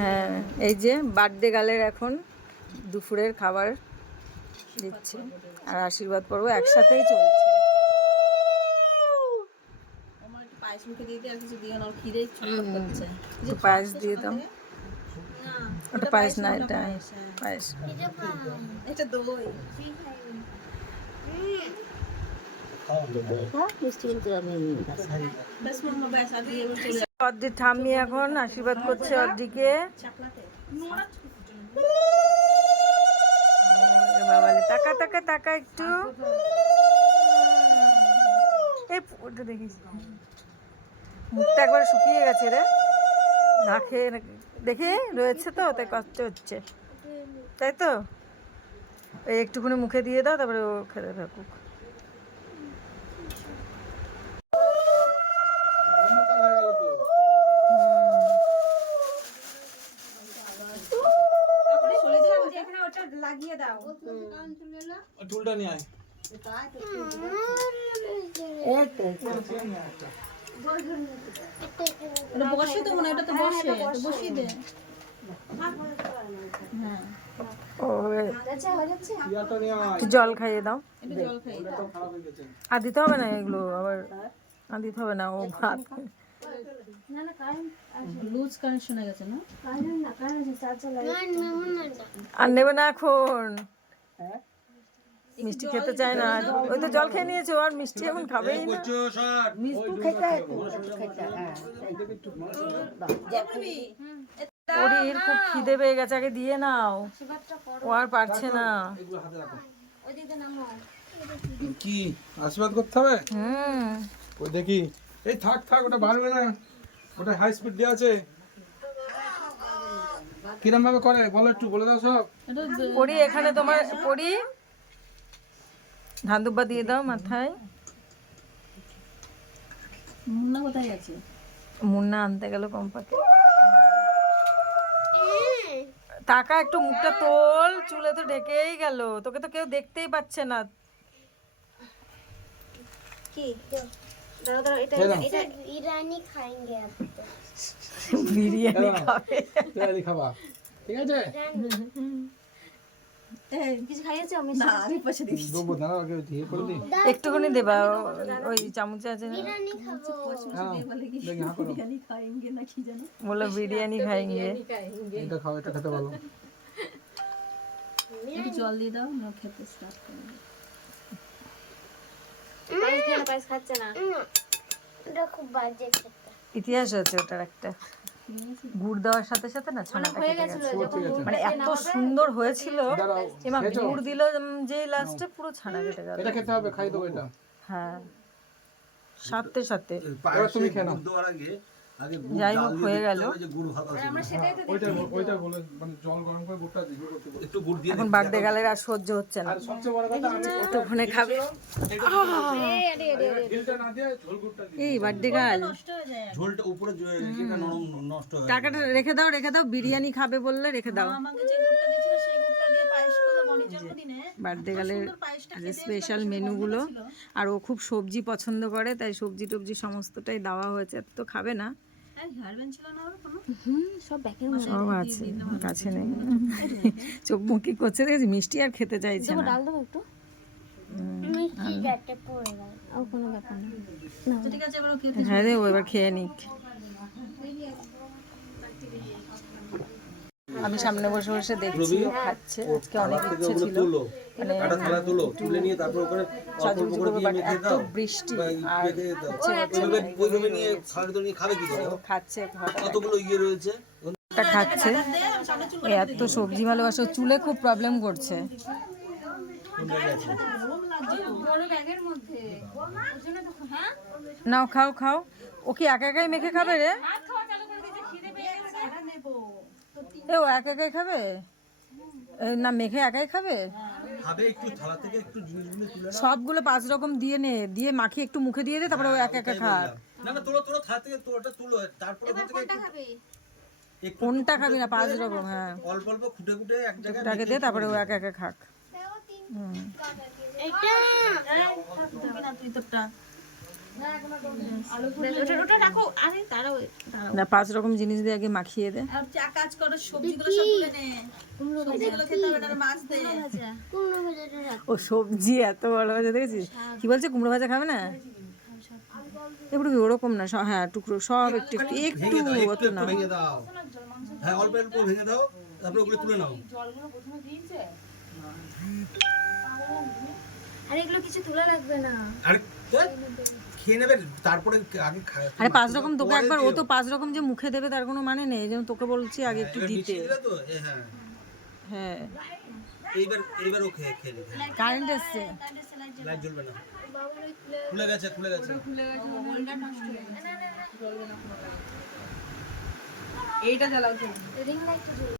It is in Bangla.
হ্যাঁ, এই যে বার্থডে গার্লের এখন দুপুরের খাবার দিচ্ছে আর আশীর্বাদ পর্ব একসাথেই চলছে। পায়েস মুখে দিয়ে আর কিছু দিয়ে না, খিদে ছটফট করছে। একটু পায়েস দিয়ে দাও। ওটা পায়েস না, এটা পায়েস। এটা দই। অর্ধি ঠাম্মি এখন আশীর্বাদ করছে অর্ধিকে। বাবালে তাকা তাকা তাকা একটু। এই ওটা দেখিস, মুখটা একবার শুকিয়ে গেছে রে, না খেয়ে দেখে রয়েছে তো, তাই কষ্ট হচ্ছে, তাই তো। এই একটুখানি মুখে দিয়ে দাও, তারপরে ও খেতে থাকুক। লাগিয়ে দাও চুলটা নিয়ে আয়। বসে তো মনে, এটা তো বসে, বসিয়ে দে। জল খাইয়ে দাও। আর দিতে হবে না এগুলো, আবার আর দিতে হবে না, ও ভাত। লুজ কানেকশন হয়ে গেছে না, আর নেবে না এখন, মিষ্টি খেতে চায় না। ওই তো জল খেয়ে নিয়েছো, আর মিষ্টি এখন খাবেই না। ওর খুব খিদে পেয়ে গেছে, আগে দিয়ে নাও, ও আর পারছে না। কি আশীর্বাদ করতে হবে? ওই দেখি, এই থাক থাক, ওটা বাড়বে না, ওটা হাই স্পিড দেওয়া আছে। কিরম ভাবে করে বলো, একটু বলে দাও সব। পড়ি এখানে তোমার পড়ি, ধান দুব্বা দিয়ে দাও মাথায়। মুন্না কোথায় গেছে? মুন্না আনতে গেল কম্পাকে। টাকা একটু মুখটা তোল, চুলে তো ঢেকেই গেল, তোকে তো কেউ দেখতেই পাচ্ছে না। কি দাঁড়া দাঁড়া, এটা এটা বিরিয়ানি খাएंगे अब तो। বিরিয়ানি খাবে, বিরিয়ানি খাবা, ঠিক আছে? কিছু খাইয়েছো? আমি না, আমি পয়সা দিই। দেবো, দাঁড়াও আগে দিয়ে করে দিই। একটুখানি দেবা, ওই চামচ আছে না, বিরিয়ানি খাবো। দেখি হ্যাঁ করো। বিরিয়ানি খাएंगे না কি জানো, বলো বিরিয়ানি খাएंगे। এটা খাও, এটা খেতে বলো। একটু জল দিয়ে দাও, না খেতে স্টার্ট করো। পায়েস খাচ্ছে না, এটা খুব বাজে খেতে। ইতিহাস আছে ওটার একটা, গুড় দেওয়ার সাথে সাথে না ছানাটা হয়ে কেটে গেছিল গেছে, যখন মানে এত সুন্দর হয়েছিল। দাঁড়াও, এমা খেয়েছো? গুড় দিল যে লাস্টে পুরো ছানা কেটে গেল। এটা খেতে হবে, খাই দেবো এটা। হ্যাঁ, সাথে সাথে এবার তুমি খেয়ে নাও। যাই হোক হয়ে গেল। ওইটা বলে, মানে জল গরম করে গুড়টা দিয়ে একটু গুড় দিয়ে। এখন বার্থডে গালের আর সহ্য হচ্ছে না, আর সবচেয়ে বড় কথা, আমি একটুখানি খাবে। ঢিলটা না দিয়ে ঝোল গুড়টা দিই। এই বার্থডে গাল, ঝোলটা উপরে যেটা নরম নষ্ট হয়। টাকাটা রেখে দাও, রেখে দাও, বিরিয়ানি খাবে বললে রেখে দাও। আমাকে যে গুড়টা দিয়েছিল সেই গুড়টা দিয়ে পায়েস করলো বনি জন্মদিনে। বার্থডে গালের স্পেশাল মেনুগুলো, আর ও খুব সবজি পছন্দ করে, তাই সবজি টবজি সমস্তটাই দেওয়া হয়েছে। এত তো খাবে না, সব ব্যাকের সব আছে কাছে নেই। চোখ মুখ কি করছে দেখেছি, মিষ্টি আর খেতে চাইছে না। ডাল দেবো একটু, মিষ্টি যাতে পড়ে গেল, আর কোনো ব্যাপার না। ঠিক আছে, এবার ওকে হ্যাঁ রে, ও এবার খেয়ে নিক। আমি সামনে বসে বসে দেখছি ও খাচ্ছে। আজকে অনেক ইচ্ছে ছিল, মানে কাটা থালা তুলো, তুলে নিয়ে তারপর ওখানে অল্প অল্প করে দিয়ে মেখে এত দাও। বৃষ্টি আর আর ওইভাবে নিয়ে খাওয়ার তো নিয়ে খাবে কি করে? ও খাচ্ছে, কতগুলো ইয়ে রয়েছে। একটা খাচ্ছে। এত সবজি ভালোবাসে, চুলে খুব প্রবলেম করছে। নাও খাও খাও, ও কি একা একাই মেখে খাবে রে? এ ও একা একাই খাবে না, মেখে একাই খাবে? খাবে একটু থালা থেকে একটু জিনিসগুলো তুলে নাও। সবগুলো 5 রকম দিয়ে নে, দিয়ে মাখিয়ে একটু মুখে দিয়ে দে, তারপরে ও একা একা খাক। না না, তোলো তোলো থালা থেকে, ওটা তুলো, তারপর ওখান থেকে একটু কোনটা খাবি না? 5 রকম, হ্যাঁ, অল্প অল্প খুঁটে খুঁটে এক জায়গায় ওটাকে দে, তারপরে ও একা একা খাক। এটা তুই তোরটা ওটা রাখো। আরে দাঁড়াও দাঁড়াও। না 5 রকম জিনিস দিয়ে আগে মাখিয়ে দে। আর চা কাজ করো, সবজিগুলো সব তুলে নে। সবজিগুলো খেতে হবে না, মাছ দে। কুমড়ো ভাজাটা রাখ। ও সবজি এত বড় ভাজা দেখেছিস? কি বলছে কুমড়ো ভাজা খাবে না? একটু ওরকম না, হ্যাঁ টুকরো সব একটু একটু একটু ভেঙে দাও, অত একটু না। ভেঙে দাও। হ্যাঁ, অল্প অল্প ভেঙে দাও, তারপরে ওগুলো তুলে নাও। আর এগুলো কিছু তোলা লাগবে না। আরে খেয়ে নেবে, তারপরে আগে আরে 5 রকম তোকে একবার, ও তো 5 রকম যে মুখে দেবে তার কোনো মানে নেই, যেন তোকে বলছি আগে একটু দিতে। মিশিয়ে দিলে তো হ্যাঁ। হ্যাঁ এইবার ও খেয়ে নেবে। কারেন্ট এসছে। লাইট জ্বলবে না। খুলে গেছে। এইটা জ্বালাও তো। Ring light